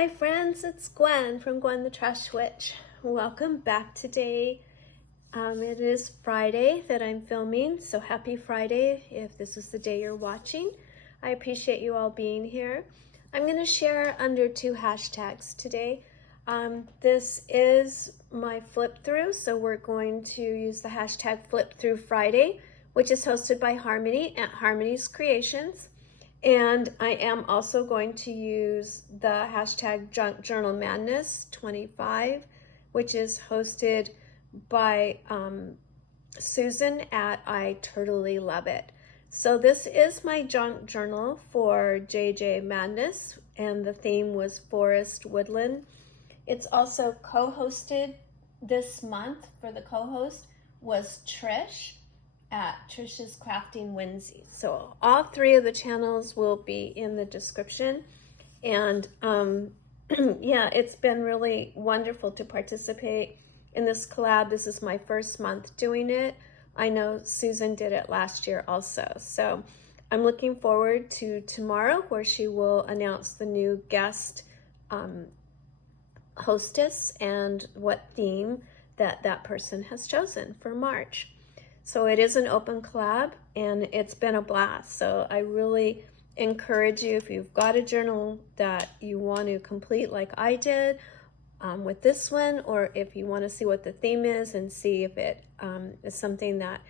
Hi friends, it's Gwen from Gwen the Trash Witch. Welcome back today. It is Friday that I'm filming, so happy Friday if this is the day you're watching. I appreciate you all being here. I'm going to share under 2 hashtags today. This is my flip through, so we're going to use the hashtag flip through Friday, which is hosted by Harmony at Harmony's Creations. And I am also going to use the hashtag Junk Journal Madness 25, which is hosted by Susan at I Totally Love It. So this is my junk journal for JJ Madness, and the theme was Forest Woodland. It's also co-hosted this month. For the co-host was Trish at Trish's Crafting Whimsy. So all 3 of the channels will be in the description. And yeah, it's been really wonderful to participate in this collab. This is my first month doing it. I know Susan did it last year also. So I'm looking forward to tomorrow, where she will announce the new guest hostess and what theme that person has chosen for March. So it is an open collab, and it's been a blast. So I really encourage you, if you've got a journal that you want to complete like I did with this one, or if you want to see what the theme is and see if it is something that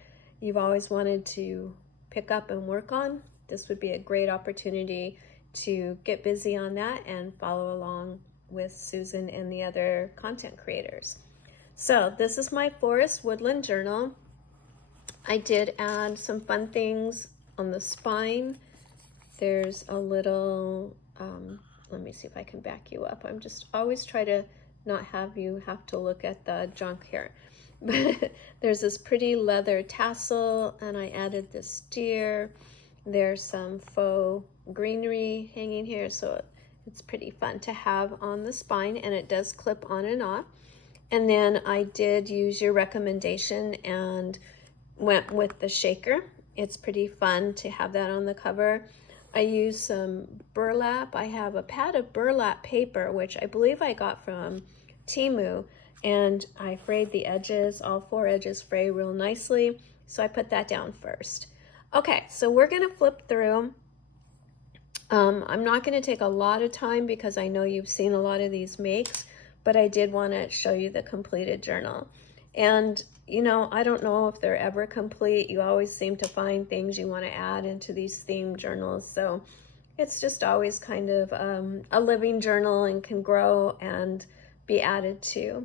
you've always wanted to pick up and work on, this would be a great opportunity to get busy on that and follow along with Susan and the other content creators. So this is my Forest Woodland journal. I did add some fun things on the spine. There's a little, let me see if I can back you up. I'm just always try to not have you have to look at the junk here. But there's this pretty leather tassel, and I added this deer. There's some faux greenery hanging here, so it's pretty fun to have on the spine, and it does clip on and off. And then I did use your recommendation and went with the shaker. It's pretty fun to have that on the cover. I used some burlap. I have a pad of burlap paper, which I believe I got from Temu, and I frayed the edges. All 4 edges fray real nicely, so I put that down first. Okay, so we're gonna flip through. I'm not gonna take a lot of time because I know you've seen a lot of these makes, but I did want to show you the completed journal. And you know, I don't know if they're ever complete. You always seem to find things you want to add into these themed journals. So it's just always kind of a living journal and can grow and be added to.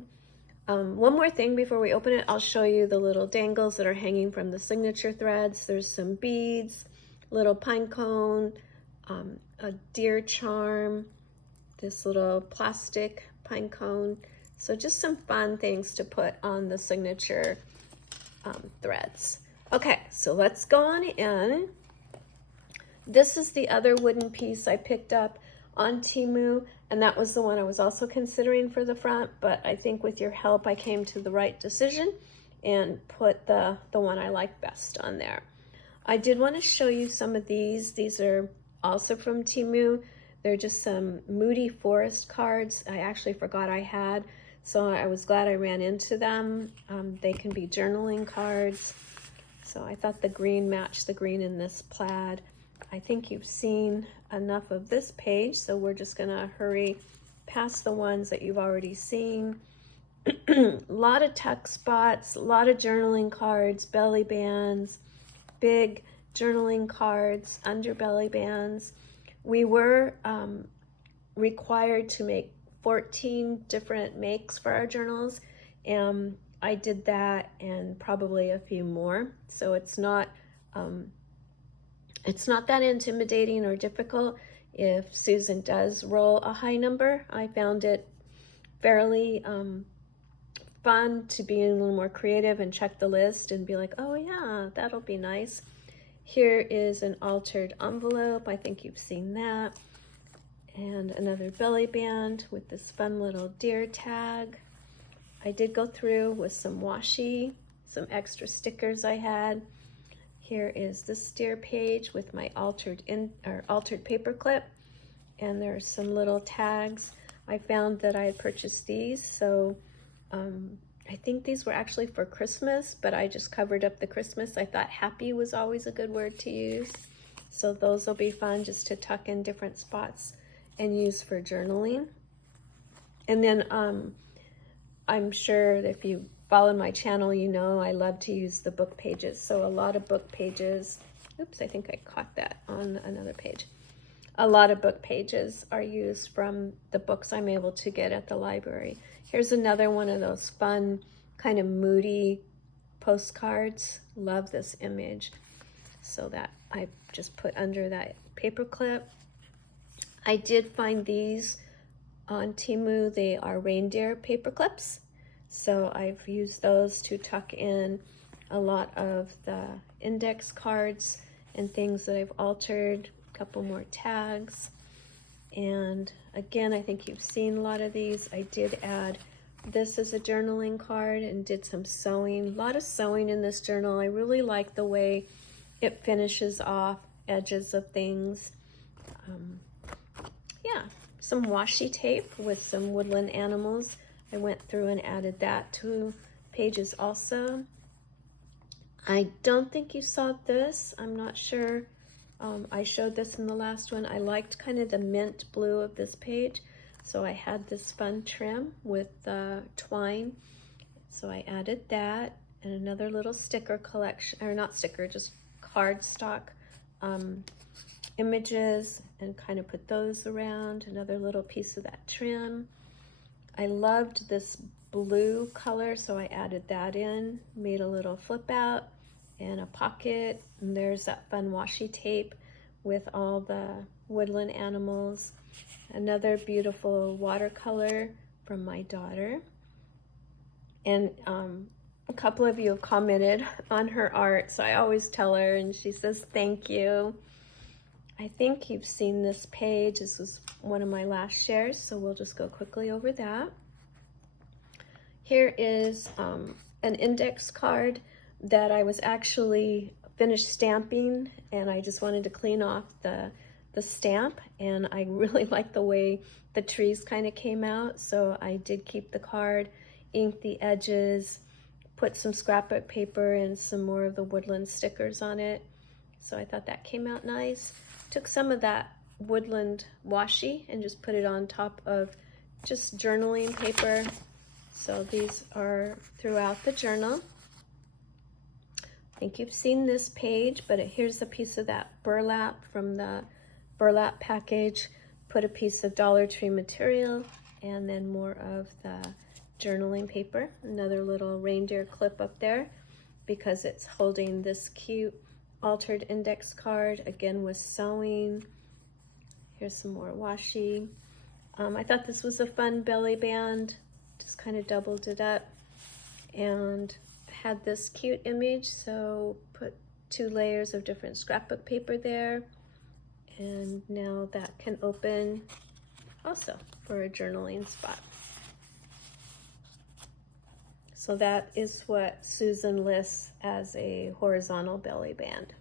One more thing before we open it, I'll show you the little dangles that are hanging from the signature threads. There's some beads, little pine cone, a deer charm, this little plastic pine cone. So just some fun things to put on the signature threads. Okay, so let's go on in. This is the other wooden piece I picked up on Temu, and that was the one I was also considering for the front, but I think with your help I came to the right decision and put the one I like best on there. I did want to show you some of these. These are also from Temu. They're just some Moody Forest cards I actually forgot I had. So I was glad I ran into them. They can be journaling cards. So I thought the green matched the green in this plaid. I think you've seen enough of this page, so we're just gonna hurry past the ones that you've already seen. A lot of tuck spots, a lot of journaling cards, belly bands, big journaling cards, under belly bands. We were required to make 14 different makes for our journals, and I did that and probably a few more. So it's not that intimidating or difficult if Susan does roll a high number. I found it fairly fun to be a little more creative and check the list and be like, oh yeah, that'll be nice. Here is an altered envelope. I think you've seen that. And another belly band with this fun little deer tag. I did go through with some washi, some extra stickers I had. Here is this deer page with my altered paper clip, and there's some little tags. I found that I had purchased these, so I think these were actually for Christmas, but I just covered up the Christmas. I thought happy was always a good word to use. So those will be fun just to tuck in different spots and use for journaling. And then I'm sure if you follow my channel, you know I love to use the book pages. So a lot of book pages, oops, I think I caught that on another page. A lot of book pages are used from the books I'm able to get at the library. Here's another one of those fun, kind of moody postcards. Love this image. So that I just put under that paper clip. I did find these on Temu. They are reindeer paper clips. So I've used those to tuck in a lot of the index cards and things that I've altered. A couple more tags. And again, I think you've seen a lot of these. I did add this as a journaling card and did some sewing. A lot of sewing in this journal. I really like the way it finishes off edges of things. Yeah, some washi tape with some woodland animals. I went through and added that to pages also. I don't think you saw this. I'm not sure. I showed this in the last one. I liked kind of the mint blue of this page. So I had this fun trim with twine. So I added that and another little sticker collection, or not sticker, just cardstock images, and kind of put those around. Another little piece of that trim. I loved this blue color, so I added that in, made a little flip out and a pocket. And there's that fun washi tape with all the woodland animals. Another beautiful watercolor from my daughter. And a couple of you have commented on her art, so I always tell her, and she says thank you. I think you've seen this page. This was one of my last shares, so we'll just go quickly over that. Here is an index card that I was actually finished stamping, and I just wanted to clean off the stamp, and I really like the way the trees kind of came out, so I did keep the card, inked the edges, put some scrapbook paper and some more of the woodland stickers on it. So I thought that came out nice. Took some of that woodland washi and just put it on top of just journaling paper. So these are throughout the journal. I think you've seen this page, but here's a piece of that burlap from the burlap package. Put a piece of Dollar Tree material and then more of the journaling paper. Another little reindeer clip up there because it's holding this cute altered index card, again with sewing. Here's some more washi. I thought this was a fun belly band, just kind of doubled it up and had this cute image, so put 2 layers of different scrapbook paper there, and now that can open also for a journaling spot. So that is what Susan lists as a horizontal belly band.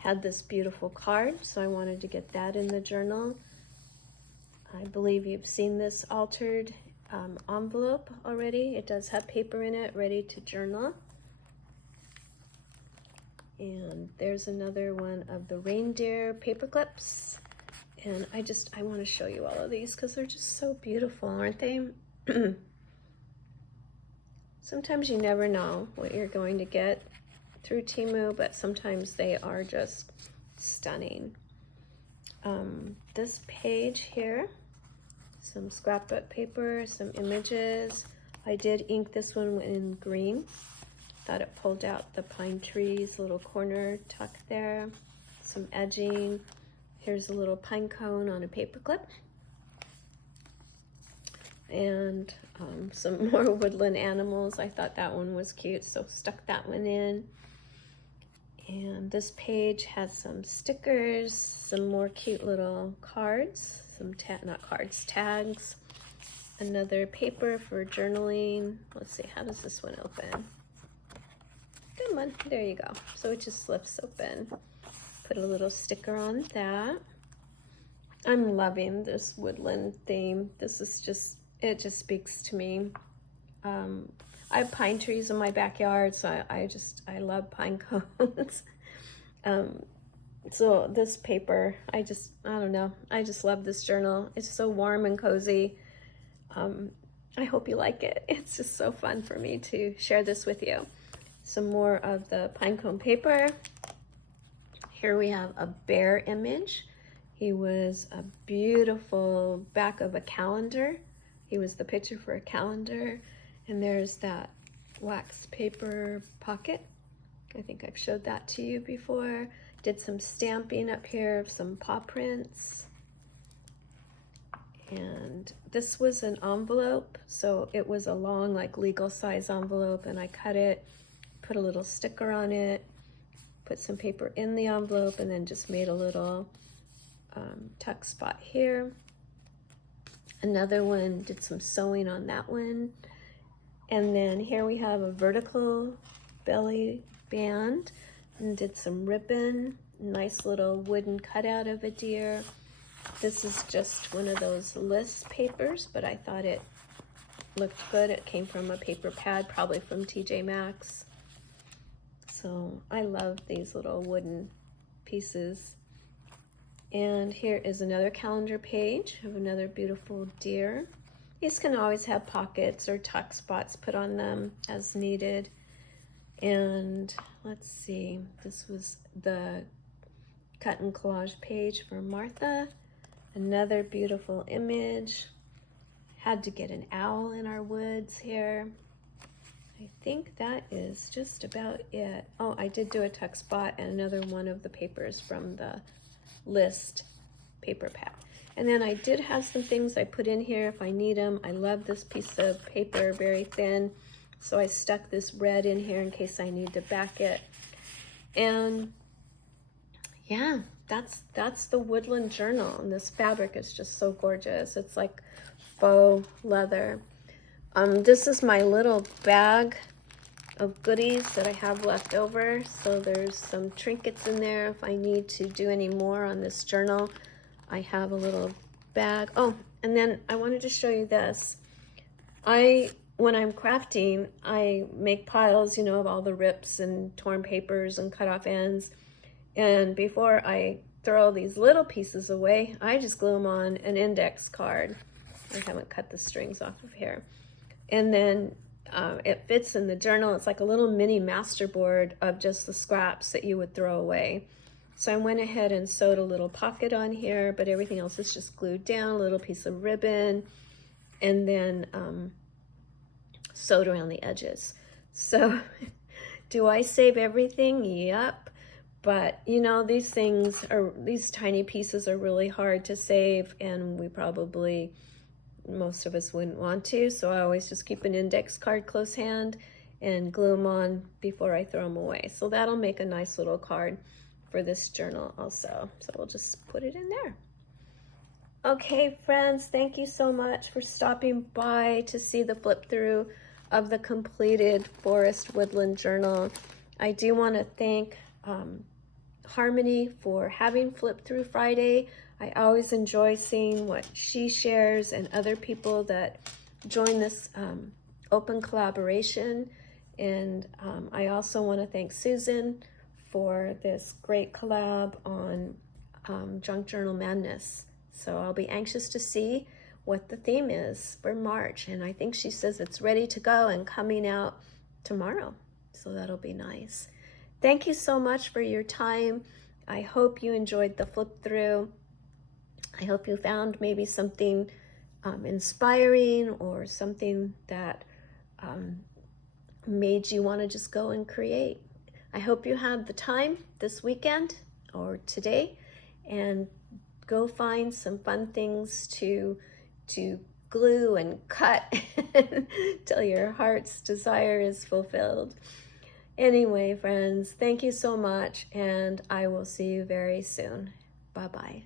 Had this beautiful card, so I wanted to get that in the journal. I believe you've seen this altered envelope already. It does have paper in it, ready to journal. And there's another one of the reindeer paper clips. And I want to show you all of these because they're just so beautiful, aren't they? Sometimes you never know what you're going to get through Temu, but sometimes they are just stunning. This page here, some scrapbook paper, some images. I did ink this one in green. Thought it pulled out the pine trees, little corner tuck there, some edging. Here's a little pine cone on a paper clip. And some more woodland animals. I thought that one was cute, so stuck that one in. And this page has some stickers, some more cute little cards, some tags. Another paper for journaling. Let's see, how does this one open? Good one, there you go. So it just slips open. Put a little sticker on that. I'm loving this woodland theme. This is just, it just speaks to me. I have pine trees in my backyard, so I love pine cones. So this paper, I don't know, I just love this journal. It's so warm and cozy. I hope you like it. It's just so fun for me to share this with you. Some more of the pine cone paper. Here we have a bear image. He was a beautiful back of a calendar. He was the picture for a calendar. And there's that wax paper pocket. I think I've showed that to you before. Did some stamping up here of some paw prints. And this was an envelope, so it was a long, like, legal size envelope, and I cut it, put a little sticker on it, put some paper in the envelope, and then just made a little tuck spot here. Another one, did some sewing on that one. And then here we have a vertical belly band, and did some ribbon, nice little wooden cutout of a deer. This is just one of those list papers, but I thought it looked good. It came from a paper pad, probably from TJ Maxx. So I love these little wooden pieces. And here is another calendar page of another beautiful deer. These can always have pockets or tuck spots put on them as needed. And let's see, this was the cut and collage page for Martha. Another beautiful image. Had to get an owl in our woods here. I think that is just about it. Oh, I did do a tuck spot and another one of the papers from the list paper pad. And then I did have some things I put in here if I need them. I love this piece of paper, very thin. So I stuck this red in here in case I need to back it. And yeah, that's the Woodland journal. And this fabric is just so gorgeous. It's like faux leather. This is my little bag of goodies that I have left over. So there's some trinkets in there if I need to do any more on this journal. I have a little bag. Oh, and then I wanted to show you this. When I'm crafting, I make piles, you know, of all the rips and torn papers and cut off ends. And before I throw these little pieces away, I just glue them on an index card. I haven't cut the strings off of here. And then it fits in the journal. It's like a little mini masterboard of just the scraps that you would throw away. So I went ahead and sewed a little pocket on here, but everything else is just glued down, a little piece of ribbon, and then sewed around the edges. So do I save everything? Yep. But you know, these tiny pieces are really hard to save, and most of us wouldn't want to. So I always just keep an index card close hand and glue them on before I throw them away. So that'll make a nice little card for this journal also. So we'll just put it in there. Okay, friends, thank you so much for stopping by to see the flip through of the completed Forest Woodland journal. I do want to thank Harmony for having Flip Through Friday. I always enjoy seeing what she shares and other people that join this open collaboration. And I also want to thank Susan for this great collab on Junk Journal Madness. So I'll be anxious to see what the theme is for March. And I think she says it's ready to go and coming out tomorrow. So that'll be nice. Thank you so much for your time. I hope you enjoyed the flip through. I hope you found maybe something inspiring or something that made you want to just go and create. I hope you have the time this weekend or today and go find some fun things to glue and cut till your heart's desire is fulfilled. Anyway, friends, thank you so much, and I will see you very soon. Bye-bye.